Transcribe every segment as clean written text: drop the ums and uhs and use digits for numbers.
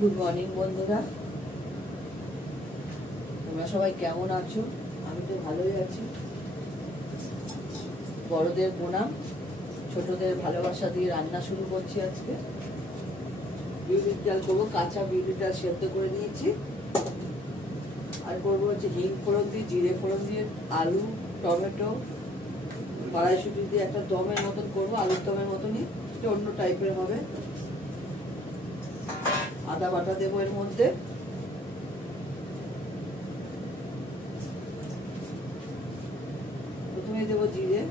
Good morning বন্ধুরা, তোমরা সবাই কেমন আছো? আমি তো ভালোই আছি। বড়দের প্রণাম, ছোটদের ভালোবাসা দিয়ে রান্না শুরু করছি। আজকে বিউলির ডাল করবো, কাঁচা বিউলির ডাল সেদ্ধ করে নিয়েছি। আর করবো হচ্ছে হিং ফোড়ন দিয়ে, জিরে ফোড়ন দিয়ে, আলু, টমেটো, কড়াইশুঁটি দিয়ে একটা দমের মতন করবো, আলুর দমের মতনই, একটু অন্য টাইপের হবে। আদা বাটা দেবো এর মধ্যে, প্রথমে দেবো জিরে,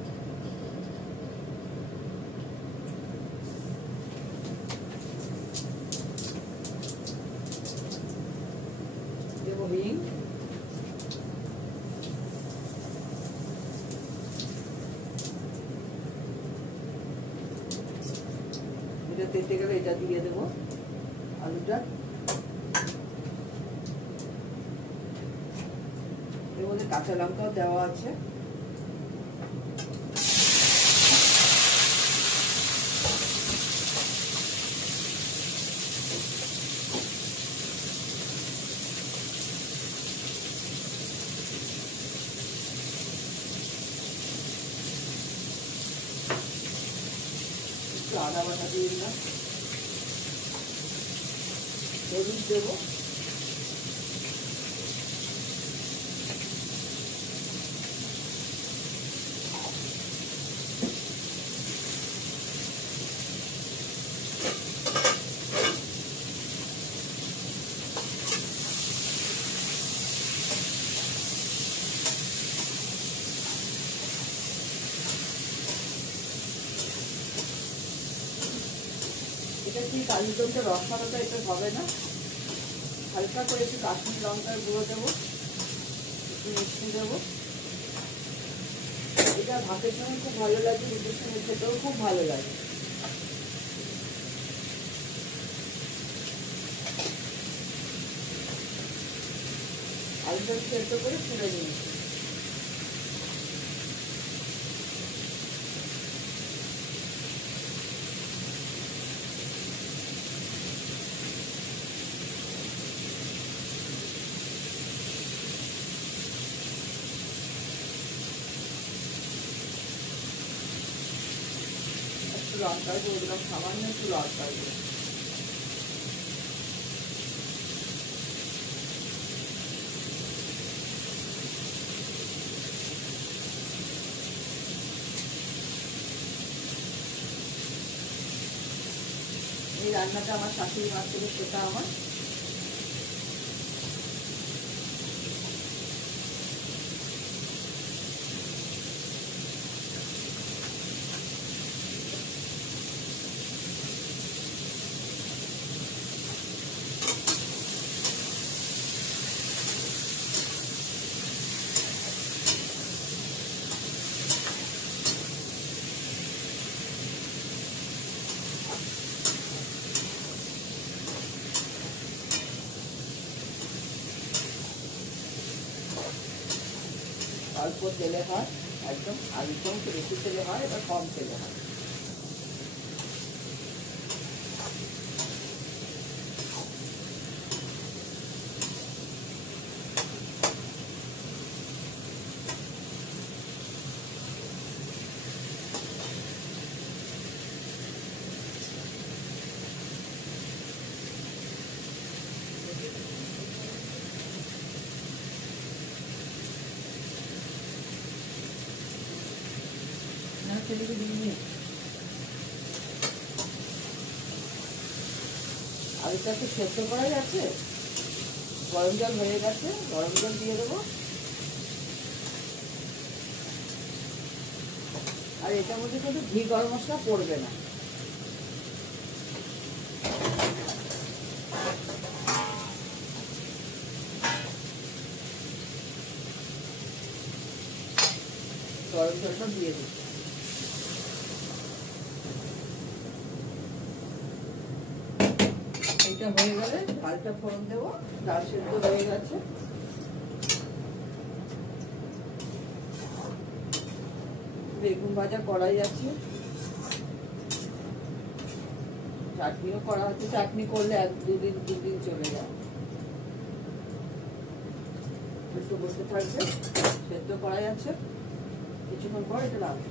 দেবো হিং, এটা তেতে গেলে এটা দিয়ে দেবো আলুটা। এর মধ্যে কাঁচা লঙ্কাও দেওয়া আছে। একটু আদা বাটা দিয়ে দিলাম, হলুদ দেবো, এটা ঠিক আলুর দমটা রসাটা এটা হবে না। হালকা করে একটু কাশ্মীর লঙ্কার গুঁড়ো দেবো, একটু মিষ্টি দেবো। এটা ভাতের সঙ্গে খুব ভালো লাগে, রুটির সঙ্গে খেতেও খুব ভালো লাগে। আলুটা সেদ্ধ করে তুলে নিয়েছি। একটু লঙ্কা দিয়ে দিলাম, সামান্য একটু লঙ্কা দিয়ে। এই রান্নাটা আমার শাশুড়ি মার থেকে শেখা আমার। অল্প তেলে হয়, একদম আলুর দম বেশি তেলে হয়, এবার কম তেলে হয়। আলুটা তো সেদ্ধ করা গেছে, গরম জল হয়ে গেছে, গরম জল দিয়ে দেবো। আর এটার মধ্যে কিন্তু ঘি গরম মশলা পড়বে না। গরম জলটা দিয়ে দিই। এটা হয়ে গেলে ডালটা ফোড়ন দেবো। ডাল সেদ্ধ হয়ে গেছে, বেগুন ভাজা কড়াই আছে, চাটনিও করা হচ্ছে, চাটনি করলে 2 দিন চলে যায়। একটু বসে থাকবে, সেদ্ধ করা যাচ্ছে, কিছুক্ষণ পর এটা রাখবে।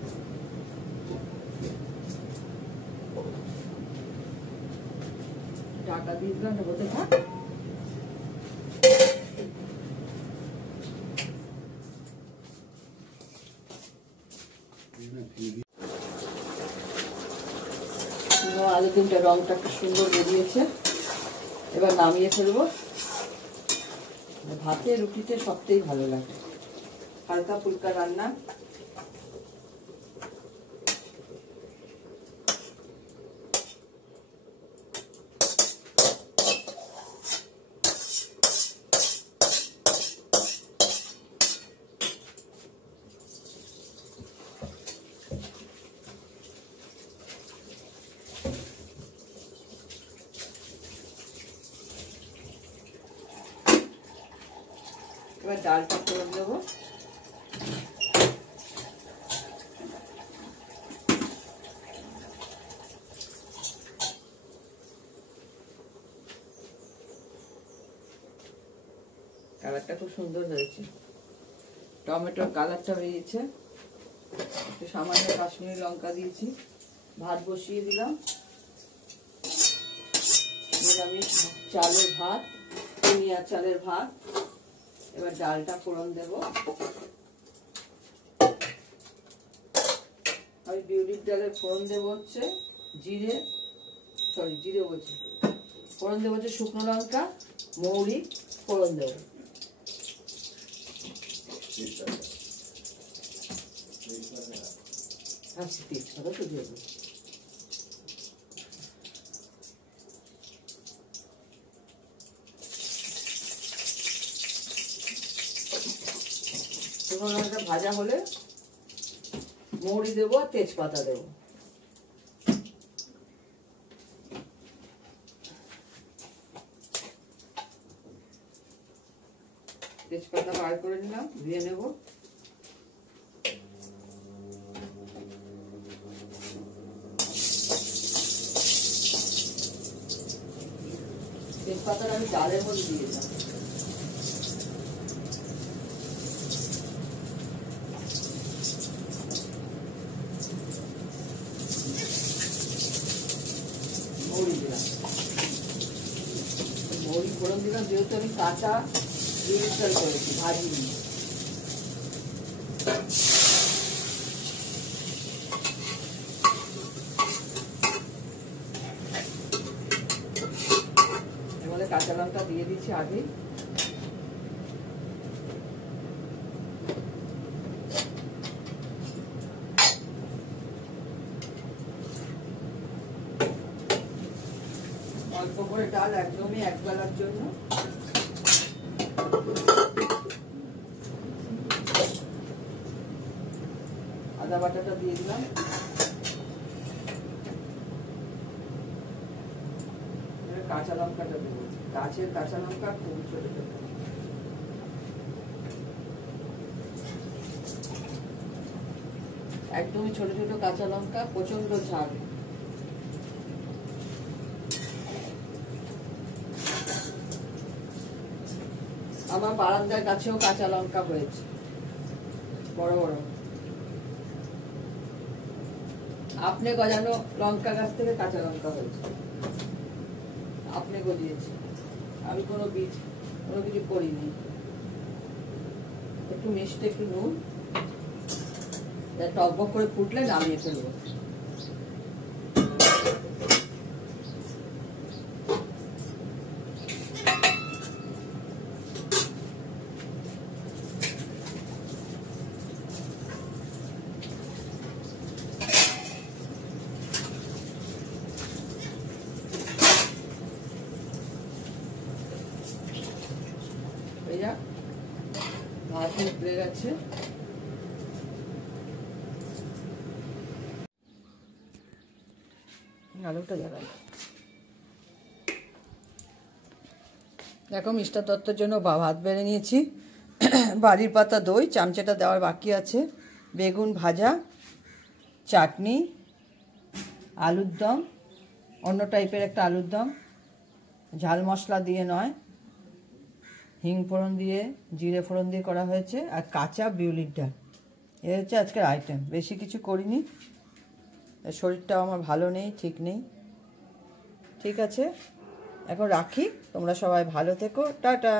ঢাকা দিয়ে দিলাম, হতে থাক। আলু ডিমটা রংটা একটু সুন্দর বেরিয়েছে, এবার নামিয়ে ফেলবো। ভাতে রুটিতে সবটাই ভালো লাগে, হালকা ফুলকা রান্না। এবার ডালটা করে দেবো। কালারটা খুব সুন্দর হয়েছে, টমেটোর কালারটা বেরিয়েছে। একটু সামান্য কাশ্মীরি লঙ্কা দিয়েছি। ভাত বসিয়ে দিলাম, নিরামিষ চালের ভাত, কুনিয়া চালের ভাত। এবার ডালটা ফোড়ন দেব। আমি বিউলির ডালের ফোড়ন দেবো হচ্ছে জিরে বলছি, ফোড়ন দেবো হচ্ছে শুকনো লঙ্কা, মৌরি ফোড়ন দেবো। তেজপাতা তো দেবো। শুকনো লঙ্কা ভাজা হলে মৌরি দেবো আর তেজপাতা দেবো। তেজপাতা বার করে নিলাম, ধুয়ে নেব। তেজপাতাটা আমি ডালের মধ্যে দিয়ে দিলাম। মৌরি দিলাম, মৌরি ফোড়ন দিলাম, যেহেতু আমি কাঁচা ইনস্টল করেছি, ভাজিনি। এবারে কাঁচা লঙ্কা দিয়ে দিচ্ছি আগে। অল্প করে ডাল, একদমই এক বেলার জন্য। আদা বাটাটা দিয়ে দিলাম। কাঁচা লঙ্কাটা দেবো, গাছের কাঁচা লঙ্কা, খুব ছোট ছোট। একদমই ছোট ছোট কাঁচা লঙ্কা, প্রচন্ড ঝাল। আমার বারান্দার গাছেও কাঁচা লঙ্কা হয়েছে, বড় বড়। আপনি গজানো লঙ্কা গাছ থেকে কাঁচা লঙ্কা হয়েছে, আপনি গজিয়েছে। আমি কোনো কিছু করিনি। একটু মিষ্টি, একটু নুন, টকবক করে ফুটলে নামিয়ে ফেলবো। ভাত উঠে গেছে। আলুটা জ্বালাই। দেখো মিষ্টা তত্ত্বের জন্য ভাত বেড়ে নিয়েছি। বাড়ির পাতা দই, চামচাটা দেওয়ার বাকি আছে। বেগুন ভাজা, চাটনি, আলুর দম অন্য টাইপের একটা আলুর দম, ঝাল মশলা দিয়ে নয়, হিং ফোড়ন দিয়ে জিরে ফোড়ন দিয়ে করা হয়েছে, আর কাঁচা বিউলির ডাল। এ হচ্ছে আজকের আইটেম, বেশি কিছু করিনি। শরীরটাও আমার ভালো নেই, ঠিক নেই। ঠিক আছে, এখন রাখি, তোমরা সবাই ভালো থেকো, টাটা।